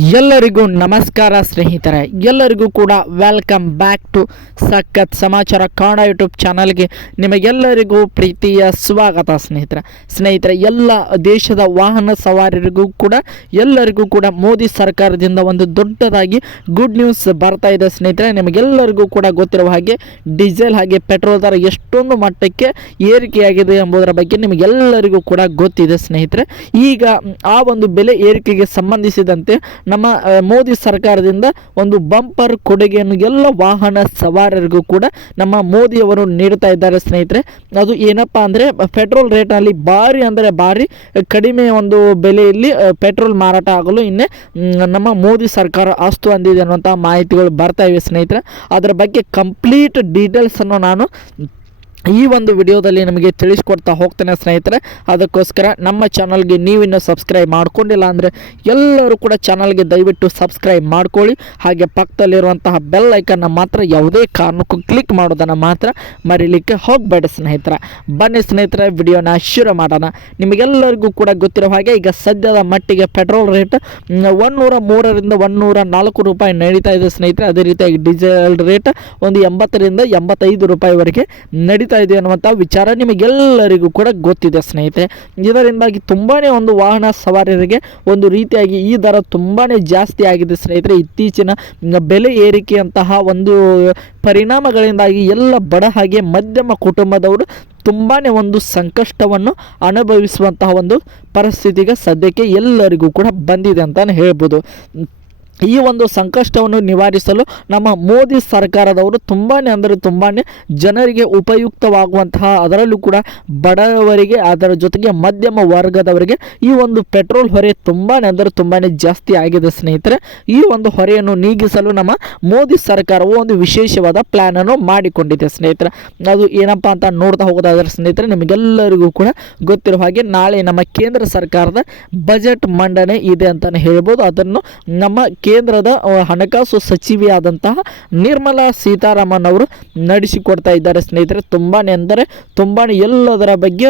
ಎಲ್ಲರಿಗೂ ನಮಸ್ಕಾರ ಸ್ನೇಹಿತರೆ, ಎಲ್ಲರಿಗೂ ಕೂಡ ವೆಲ್ಕಮ್ ಬ್ಯಾಕ್ ಟು ಸಖತ್ ಸಮಾಚಾರ ಕನ್ನಡ ಯೂಟ್ಯೂಬ್ ಚಾನಲ್ಗೆ ನಿಮಗೆಲ್ಲರಿಗೂ ಪ್ರೀತಿಯ ಸ್ವಾಗತ. ಸ್ನೇಹಿತರೆ ಎಲ್ಲ ದೇಶದ ವಾಹನ ಸವಾರರಿಗೂ ಕೂಡ ಎಲ್ಲರಿಗೂ ಕೂಡ ಮೋದಿ ಸರ್ಕಾರದಿಂದ ಒಂದು ದೊಡ್ಡದಾಗಿ ಗುಡ್ ನ್ಯೂಸ್ ಬರ್ತಾ ಇದೆ. ಸ್ನೇಹಿತರೆ, ನಿಮಗೆಲ್ಲರಿಗೂ ಕೂಡ ಗೊತ್ತಿರುವ ಹಾಗೆ ಡೀಸೆಲ್ ಹಾಗೆ ಪೆಟ್ರೋಲ್ ದರ ಎಷ್ಟೊಂದು ಮಟ್ಟಕ್ಕೆ ಏರಿಕೆಯಾಗಿದೆ ಎಂಬುದರ ಬಗ್ಗೆ ನಿಮಗೆಲ್ಲರಿಗೂ ಕೂಡ ಗೊತ್ತಿದೆ. ಸ್ನೇಹಿತರೆ, ಈಗ ಆ ಒಂದು ಬೆಲೆ ಏರಿಕೆಗೆ ಸಂಬಂಧಿಸಿದಂತೆ ನಮ್ಮ ಮೋದಿ ಸರ್ಕಾರದಿಂದ ಒಂದು ಬಂಪರ್ ಕೊಡುಗೆಯನ್ನು ಎಲ್ಲ ವಾಹನ ಸವಾರರಿಗೂ ಕೂಡ ನಮ್ಮ ಮೋದಿಯವರು ನೀಡ್ತಾ ಇದ್ದಾರೆ. ಸ್ನೇಹಿತರೆ, ಅದು ಏನಪ್ಪಾ ಅಂದರೆ ಪೆಟ್ರೋಲ್ ರೇಟ್ನಲ್ಲಿ ಭಾರಿ ಕಡಿಮೆ ಒಂದು ಬೆಲೆಯಲ್ಲಿ ಪೆಟ್ರೋಲ್ ಮಾರಾಟ ಆಗಲು ಇನ್ನೇ ನಮ್ಮ ಮೋದಿ ಸರ್ಕಾರ ಅಷ್ಟು ಅಂದಿದೆ ಅನ್ನುವಂಥ ಮಾಹಿತಿಗಳು ಬರ್ತಾ ಇವೆ. ಸ್ನೇಹಿತರೆ, ಅದರ ಬಗ್ಗೆ ಕಂಪ್ಲೀಟ್ ಡೀಟೇಲ್ಸನ್ನು ನಾನು ಈ ಒಂದು ವಿಡಿಯೋದಲ್ಲಿ ನಮಗೆ ತಿಳಿಸ್ಕೊಡ್ತಾ ಹೋಗ್ತೇನೆ. ಸ್ನೇಹಿತರೆ, ಅದಕ್ಕೋಸ್ಕರ ನಮ್ಮ ಚಾನಲ್ಗೆ ನೀವಿನ್ನೂ ಸಬ್ಸ್ಕ್ರೈಬ್ ಮಾಡ್ಕೊಂಡಿಲ್ಲ ಅಂದರೆ ಎಲ್ಲರೂ ಕೂಡ ಚಾನಲ್ಗೆ ದಯವಿಟ್ಟು ಸಬ್ಸ್ಕ್ರೈಬ್ ಮಾಡ್ಕೊಳ್ಳಿ. ಹಾಗೆ ಪಕ್ಕದಲ್ಲಿರುವಂತಹ ಬೆಲ್ ಐಕನ್ನ ಮಾತ್ರ ಯಾವುದೇ ಕಾರಣಕ್ಕೂ ಕ್ಲಿಕ್ ಮಾಡೋದನ್ನು ಮಾತ್ರ ಮರೀಲಿಕ್ಕೆ ಹೋಗಬೇಡ. ಸ್ನೇಹಿತರೆ, ಬನ್ನಿ ಸ್ನೇಹಿತರೆ, ವಿಡಿಯೋನ ಶುರು ಮಾಡೋಣ. ನಿಮಗೆಲ್ಲರಿಗೂ ಕೂಡ ಗೊತ್ತಿರೋ ಹಾಗೆ ಈಗ ಸದ್ಯದ ಮಟ್ಟಿಗೆ ಪೆಟ್ರೋಲ್ ರೇಟ್ 103ರಿಂದ 104 ರೂಪಾಯಿ ನಡೀತಾ ಇದೆ. ಸ್ನೇಹಿತರೆ, ಅದೇ ರೀತಿಯಾಗಿ ಡೀಸೆಲ್ ರೇಟ್ ಒಂದು 80ರಿಂದ 85 ರೂಪಾಯಿವರೆಗೆ ನಡೀತಾ ಇದೆ ಅನ್ನುವಂಥ ವಿಚಾರ ನಿಮಗೆಲ್ಲರಿಗೂ ಕೂಡ ಗೊತ್ತಿದೆ. ಸ್ನೇಹಿತರೆ, ಇದರಿಂದಾಗಿ ತುಂಬಾನೇ ಒಂದು ವಾಹನ ಸವಾರರಿಗೆ ಒಂದು ರೀತಿಯಾಗಿ ಈ ದರ ತುಂಬಾನೇ ಜಾಸ್ತಿ ಆಗಿದೆ. ಸ್ನೇಹಿತರೆ, ಇತ್ತೀಚಿನ ಬೆಲೆ ಏರಿಕೆಯಂತಹ ಒಂದು ಪರಿಣಾಮಗಳಿಂದಾಗಿ ಎಲ್ಲ ಬಡ ಹಾಗೆ ಮಧ್ಯಮ ಕುಟುಂಬದವರು ತುಂಬಾನೇ ಒಂದು ಸಂಕಷ್ಟವನ್ನು ಅನುಭವಿಸುವಂತಹ ಒಂದು ಪರಿಸ್ಥಿತಿಗೆ ಸದ್ಯಕ್ಕೆ ಎಲ್ಲರಿಗೂ ಕೂಡ ಬಂದಿದೆ ಅಂತಲೇ ಹೇಳ್ಬೋದು. ಈ ಒಂದು ಸಂಕಷ್ಟವನ್ನು ನಿವಾರಿಸಲು ನಮ್ಮ ಮೋದಿ ಸರ್ಕಾರದವರು ತುಂಬಾ ಜನರಿಗೆ ಉಪಯುಕ್ತವಾಗುವಂತಹ, ಅದರಲ್ಲೂ ಕೂಡ ಬಡವರಿಗೆ ಅದರ ಜೊತೆಗೆ ಮಧ್ಯಮ ವರ್ಗದವರಿಗೆ ಈ ಒಂದು ಪೆಟ್ರೋಲ್ ಹೊರೆ ತುಂಬಾ ಜಾಸ್ತಿ ಆಗಿದೆ. ಸ್ನೇಹಿತರೆ, ಈ ಒಂದು ಹೊರೆಯನ್ನು ನೀಗಿಸಲು ನಮ್ಮ ಮೋದಿ ಸರ್ಕಾರವು ಒಂದು ವಿಶೇಷವಾದ ಪ್ಲಾನ್ ಅನ್ನು ಮಾಡಿಕೊಂಡಿದೆ. ಸ್ನೇಹಿತರೆ, ಅದು ಏನಪ್ಪಾ ಅಂತ ನೋಡ್ತಾ ಹೋಗೋದಾದ್ರೆ ಸ್ನೇಹಿತರೆ, ನಿಮಗೆಲ್ಲರಿಗೂ ಕೂಡ ಗೊತ್ತಿರೋ ಹಾಗೆ ನಾಳೆ ನಮ್ಮ ಕೇಂದ್ರ ಸರ್ಕಾರದ ಬಜೆಟ್ ಮಂಡನೆ ಇದೆ ಅಂತಾನೆ ಹೇಳ್ಬೋದು. ಅದನ್ನು ನಮ್ಮ ಕೇಂದ್ರದ ಹಣಕಾಸು ಸಚಿವೆಯಾದಂತಹ ನಿರ್ಮಲಾ ಸೀತಾರಾಮನ್ ಅವರು ನಡೆಸಿಕೊಡ್ತಾ ಇದ್ದಾರೆ. ಸ್ನೇಹಿತರೆ, ತುಂಬಾನೇ ಎಲ್ಲದರ ಬಗ್ಗೆ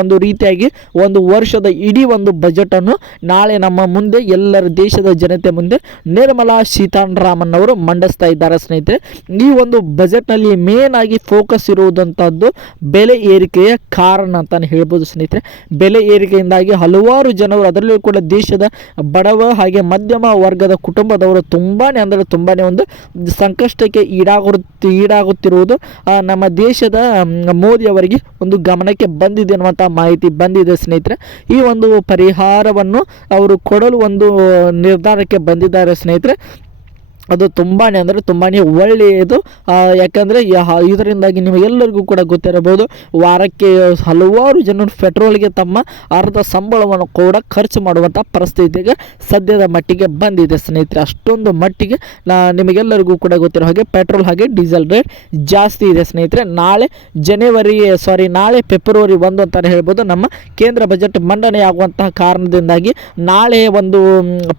ಒಂದು ರೀತಿಯಾಗಿ ಒಂದು ವರ್ಷದ ಇಡೀ ಒಂದು ಬಜೆಟ್ ಅನ್ನು ನಾಳೆ ನಮ್ಮ ಮುಂದೆ ಎಲ್ಲರ ದೇಶದ ಜನತೆ ಮುಂದೆ ನಿರ್ಮಲಾ ಸೀತಾರಾಮನ್ ಅವರು ಮಂಡಿಸ್ತಾ ಇದ್ದಾರೆ. ಸ್ನೇಹಿತರೆ, ಈ ಒಂದು ಬಜೆಟ್ ನಲ್ಲಿ ಮೇನ್ ಆಗಿ ಫೋಕಸ್ ಇರುವುದಂತದ್ದು ಬೆಲೆ ಏರಿಕೆಯ ಕಾರಣ ಅಂತಾನೆ ಹೇಳ್ಬೋದು. ಸ್ನೇಹಿತರೆ, ಬೆಲೆ ಏರಿಕೆಯಿಂದಾಗಿ ಹಲವಾರು ಜನರು, ಅದರಲ್ಲೂ ಕೂಡ ದೇಶದ ಬಡವ ಹಾಗೆ ಮಧ್ಯಮ ವರ್ಗದ ಕುಟುಂಬದವರು ತುಂಬಾನೇ ಒಂದು ಸಂಕಷ್ಟಕ್ಕೆ ಈಡಾಗುತ್ತಿರುವುದು ನಮ್ಮ ದೇಶದ ಮೋದಿ ಅವರಿಗೆ ಒಂದು ಗಮನಕ್ಕೆ ಬಂದಿದೆ ಅನ್ನುವಂಥ ಮಾಹಿತಿ ಬಂದಿದೆ. ಸ್ನೇಹಿತರೆ, ಈ ಒಂದು ಪರಿಹಾರವನ್ನು ಅವರು ಕೊಡಲು ಒಂದು ನಿರ್ಧಾರಕ್ಕೆ ಬಂದಿದ್ದಾರೆ. ಸ್ನೇಹಿತರೆ, ಅದು ತುಂಬಾನೇ ಒಳ್ಳೆಯದು. ಯಾಕಂದರೆ ಇದರಿಂದಾಗಿ ನಿಮಗೆಲ್ಲರಿಗೂ ಕೂಡ ಗೊತ್ತಿರಬಹುದು, ವಾರಕ್ಕೆ ಹಲವಾರು ಜನರು ಪೆಟ್ರೋಲ್ಗೆ ತಮ್ಮ ಅರ್ಧ ಸಂಬಳವನ್ನು ಕೂಡ ಖರ್ಚು ಮಾಡುವಂಥ ಪರಿಸ್ಥಿತಿಗೆ ಸದ್ಯದ ಮಟ್ಟಿಗೆ ಬಂದಿದೆ. ಸ್ನೇಹಿತರೆ, ಅಷ್ಟೊಂದು ಮಟ್ಟಿಗೆ ನಿಮಗೆಲ್ಲರಿಗೂ ಕೂಡ ಗೊತ್ತಿರೋ ಹಾಗೆ ಪೆಟ್ರೋಲ್ ಹಾಗೆ ಡೀಸೆಲ್ ರೇಟ್ ಜಾಸ್ತಿ ಇದೆ. ಸ್ನೇಹಿತರೆ, ನಾಳೆ ಫೆಬ್ರವರಿ 1 ಅಂತಾನೆ ಹೇಳ್ಬೋದು, ನಮ್ಮ ಕೇಂದ್ರ ಬಜೆಟ್ ಮಂಡನೆ ಆಗುವಂತಹ ಕಾರಣದಿಂದಾಗಿ ನಾಳೆ ಒಂದು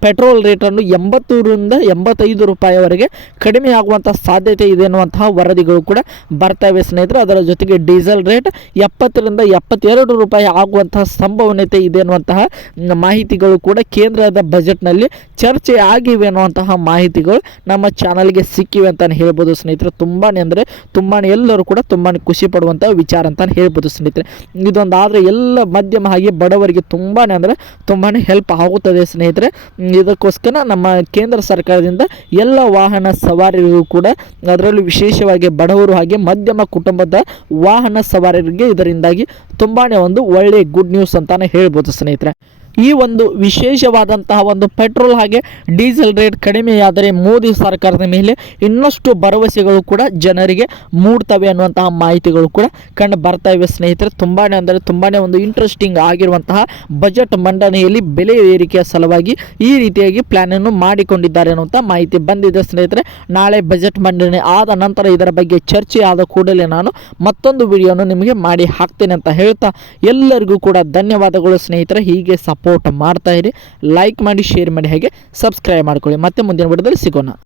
ಪೆಟ್ರೋಲ್ ರೇಟನ್ನು 80ರಿಂದ 85 ರೂಪಾಯಿವರೆಗೆ ಕಡಿಮೆ ಆಗುವಂಥ ಸಾಧ್ಯತೆ ಇದೆ ಎನ್ನುವಂತಹ ವರದಿಗಳು ಕೂಡ ಬರ್ತಾ ಇವೆ. ಸ್ನೇಹಿತರೆ, ಅದರ ಜೊತೆಗೆ ಡೀಸೆಲ್ ರೇಟ್ 70ರಿಂದ 72 ರೂಪಾಯಿ ಆಗುವಂತಹ ಸಂಭವನೀಯತೆ ಇದೆ ಎನ್ನುವಂತಹ ಮಾಹಿತಿಗಳು ಕೂಡ ಕೇಂದ್ರದ ಬಜೆಟ್ನಲ್ಲಿ ಚರ್ಚೆ ಆಗಿವೆ ಅನ್ನುವಂತಹ ಮಾಹಿತಿಗಳು ನಮ್ಮ ಚಾನಲ್ಗೆ ಸಿಕ್ಕಿವೆ ಅಂತಾನೆ ಹೇಳ್ಬೋದು. ಸ್ನೇಹಿತರೆ, ತುಂಬಾನೇ ಎಲ್ಲರೂ ಕೂಡ ತುಂಬಾನೇ ಖುಷಿ ಪಡುವಂತಹ ವಿಚಾರ ಅಂತಾನೆ ಹೇಳ್ಬೋದು. ಸ್ನೇಹಿತರೆ, ಇದೊಂದಾದರೆ ಎಲ್ಲ ಮಧ್ಯಮ ಹಾಗೆ ಬಡವರಿಗೆ ತುಂಬಾನೇ ಹೆಲ್ಪ್ ಆಗುತ್ತದೆ. ಸ್ನೇಹಿತರೆ, ಇದಕ್ಕೋಸ್ಕರ ನಮ್ಮ ಕೇಂದ್ರ ಸರ್ಕಾರದಿಂದ ಎಲ್ಲ ವಾಹನ ಸವಾರರಿಗೂ ಕೂಡ, ಅದರಲ್ಲೂ ವಿಶೇಷವಾಗಿ ಬಡವರು ಹಾಗೆ ಮಧ್ಯಮ ಕುಟುಂಬದ ವಾಹನ ಸವಾರರಿಗೆ ಇದರಿಂದಾಗಿ ತುಂಬಾನೇ ಒಂದು ಒಳ್ಳೆಯ ಗುಡ್ ನ್ಯೂಸ್ ಅಂತಾನೆ ಹೇಳ್ಬೋದು. ಸ್ನೇಹಿತರೆ, ಈ ಒಂದು ವಿಶೇಷವಾದಂತಹ ಒಂದು ಪೆಟ್ರೋಲ್ ಹಾಗೆ ಡೀಸೆಲ್ ರೇಟ್ ಕಡಿಮೆಯಾದರೆ ಮೋದಿ ಸರ್ಕಾರದ ಮೇಲೆ ಇನ್ನಷ್ಟು ಭರವಸೆಗಳು ಕೂಡ ಜನರಿಗೆ ಮೂಡ್ತವೆ ಅನ್ನುವಂತಹ ಮಾಹಿತಿಗಳು ಕೂಡ ಕಂಡು ಬರ್ತಾ ಇವೆ. ಸ್ನೇಹಿತರೆ, ತುಂಬಾನೇ ಒಂದು ಇಂಟ್ರೆಸ್ಟಿಂಗ್ ಆಗಿರುವಂತಹ ಬಜೆಟ್ ಮಂಡನೆಯಲ್ಲಿ ಬೆಲೆ ಏರಿಕೆಯ ಸಲುವಾಗಿ ಈ ರೀತಿಯಾಗಿ ಪ್ಲಾನ್ ಅನ್ನು ಮಾಡಿಕೊಂಡಿದ್ದಾರೆ ಅನ್ನುವಂಥ ಮಾಹಿತಿ ಬಂದಿದೆ. ಸ್ನೇಹಿತರೆ, ನಾಳೆ ಬಜೆಟ್ ಮಂಡನೆ ಆದ ನಂತರ ಇದರ ಬಗ್ಗೆ ಚರ್ಚೆ ಆದ ಕೂಡಲೇ ನಾನು ಮತ್ತೊಂದು ವಿಡಿಯೋನು ನಿಮಗೆ ಮಾಡಿ ಹಾಕ್ತೇನೆ ಅಂತ ಹೇಳ್ತಾ ಎಲ್ಲರಿಗೂ ಕೂಡ ಧನ್ಯವಾದಗಳು. ಸ್ನೇಹಿತರೆ, ಹೀಗೆ ಸಪೋರ್ಟ್ ಮಾಡ್ತಾ ಇರಿ, ಲೈಕ್ ಮಾಡಿ, ಶೇರ್ ಮಾಡಿ, ಹಾಗೆ ಸಬ್ಸ್ಕ್ರೈಬ್ ಮಾಡ್ಕೊಳ್ಳಿ. ಮತ್ತೆ ಮುಂದಿನ ವಿಡಿಯೋದಲ್ಲಿ ಸಿಗೋಣ.